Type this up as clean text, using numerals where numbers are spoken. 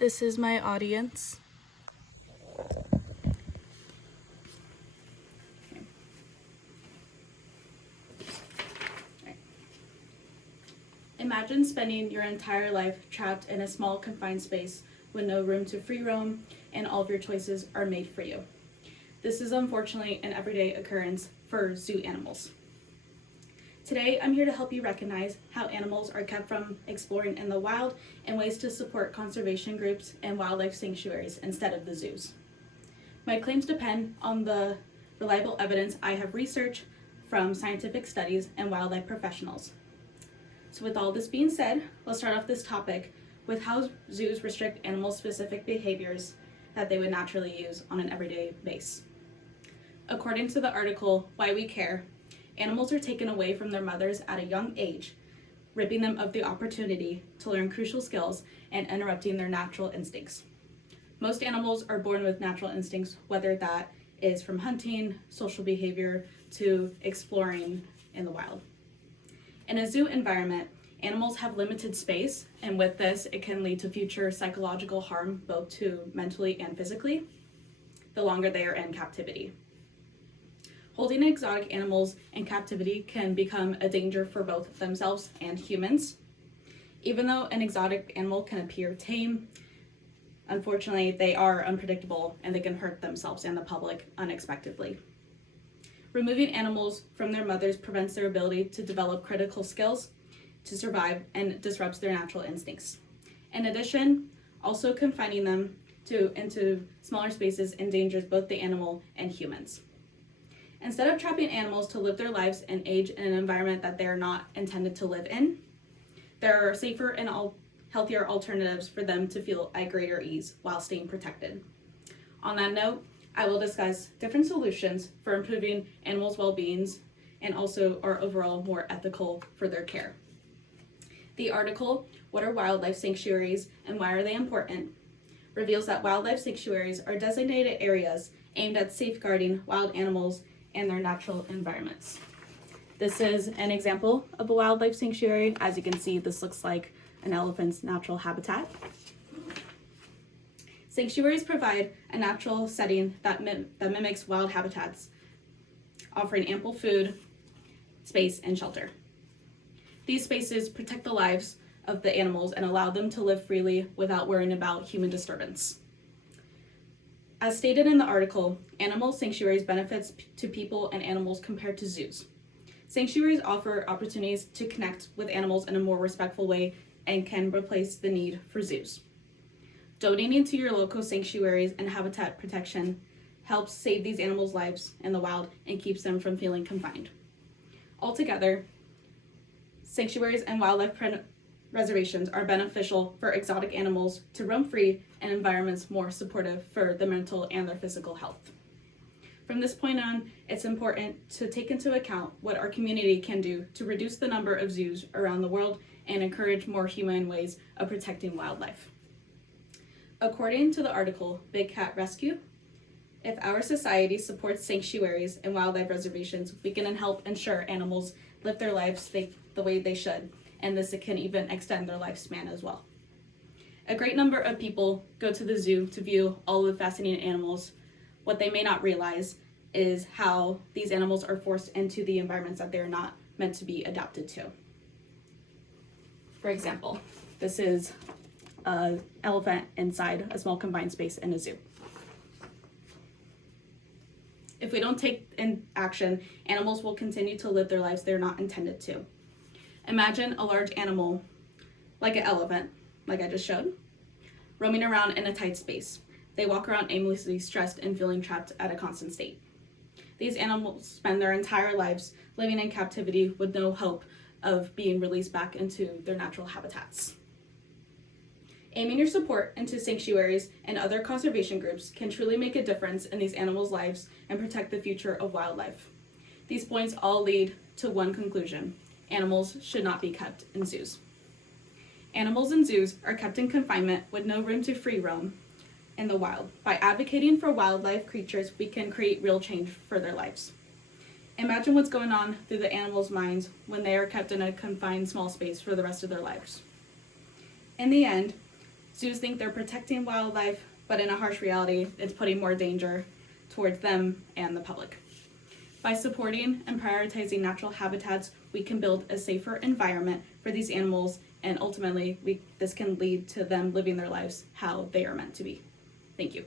This is my audience. Imagine spending your entire life trapped in a small confined space with no room to free roam, and all of your choices are made for you. This is unfortunately an everyday occurrence for zoo animals. Today, I'm here to help you recognize how animals are kept from exploring in the wild and ways to support conservation groups and wildlife sanctuaries instead of the zoos. My claims depend on the reliable evidence I have researched from scientific studies and wildlife professionals. So with all this being said, let's start off this topic with how zoos restrict animal-specific behaviors that they would naturally use on an everyday basis. According to the article, Why We Care, animals are taken away from their mothers at a young age, ripping them of the opportunity to learn crucial skills and interrupting their natural instincts. Most animals are born with natural instincts, whether that is from hunting, social behavior, to exploring in the wild. In a zoo environment, animals have limited space, and with this, it can lead to future psychological harm, both to mentally and physically, the longer they are in captivity. Holding exotic animals in captivity can become a danger for both themselves and humans. Even though an exotic animal can appear tame, unfortunately, they are unpredictable and they can hurt themselves and the public unexpectedly. Removing animals from their mothers prevents their ability to develop critical skills to survive and disrupts their natural instincts. In addition, also confining them into smaller spaces endangers both the animal and humans. Instead of trapping animals to live their lives and age in an environment that they are not intended to live in, there are safer and healthier alternatives for them to feel at greater ease while staying protected. On that note, I will discuss different solutions for improving animals' well-beings and also are overall more ethical for their care. The article, What are Wildlife Sanctuaries and Why Are They Important?, reveals that wildlife sanctuaries are designated areas aimed at safeguarding wild animals and their natural environments. This is an example of a wildlife sanctuary. As you can see, this looks like an elephant's natural habitat. Sanctuaries provide a natural setting that mimics wild habitats, offering ample food, space, and shelter. These spaces protect the lives of the animals and allow them to live freely without worrying about human disturbance. As stated in the article, animal sanctuaries benefits to people and animals compared to zoos. Sanctuaries offer opportunities to connect with animals in a more respectful way and can replace the need for zoos. Donating to your local sanctuaries and habitat protection helps save these animals' lives in the wild and keeps them from feeling confined. Altogether, sanctuaries and wildlife reservations are beneficial for exotic animals to roam free in environments more supportive for their mental and their physical health. From this point on, it's important to take into account what our community can do to reduce the number of zoos around the world and encourage more humane ways of protecting wildlife. According to the article, Big Cat Rescue, if our society supports sanctuaries and wildlife reservations, we can help ensure animals live their lives the way they should, and this can even extend their lifespan as well. A great number of people go to the zoo to view all of the fascinating animals. What they may not realize is how these animals are forced into the environments that they're not meant to be adapted to. For example, this is an elephant inside a small confined space in a zoo. If we don't take action, animals will continue to live their lives they're not intended to. Imagine a large animal, like an elephant, like I just showed, roaming around in a tight space. They walk around aimlessly, stressed and feeling trapped at a constant state. These animals spend their entire lives living in captivity with no hope of being released back into their natural habitats. Aiming your support into sanctuaries and other conservation groups can truly make a difference in these animals' lives and protect the future of wildlife. These points all lead to one conclusion: animals should not be kept in zoos. Animals in zoos are kept in confinement with no room to free roam in the wild. By advocating for wildlife creatures, we can create real change for their lives. Imagine what's going on through the animals' minds when they are kept in a confined small space for the rest of their lives. In the end, Zoos think they're protecting wildlife, but in a harsh reality, it's putting more danger towards them and the public. By supporting and prioritizing natural habitats, we can build a safer environment for these animals, and ultimately, this can lead to them living their lives how they are meant to be. Thank you.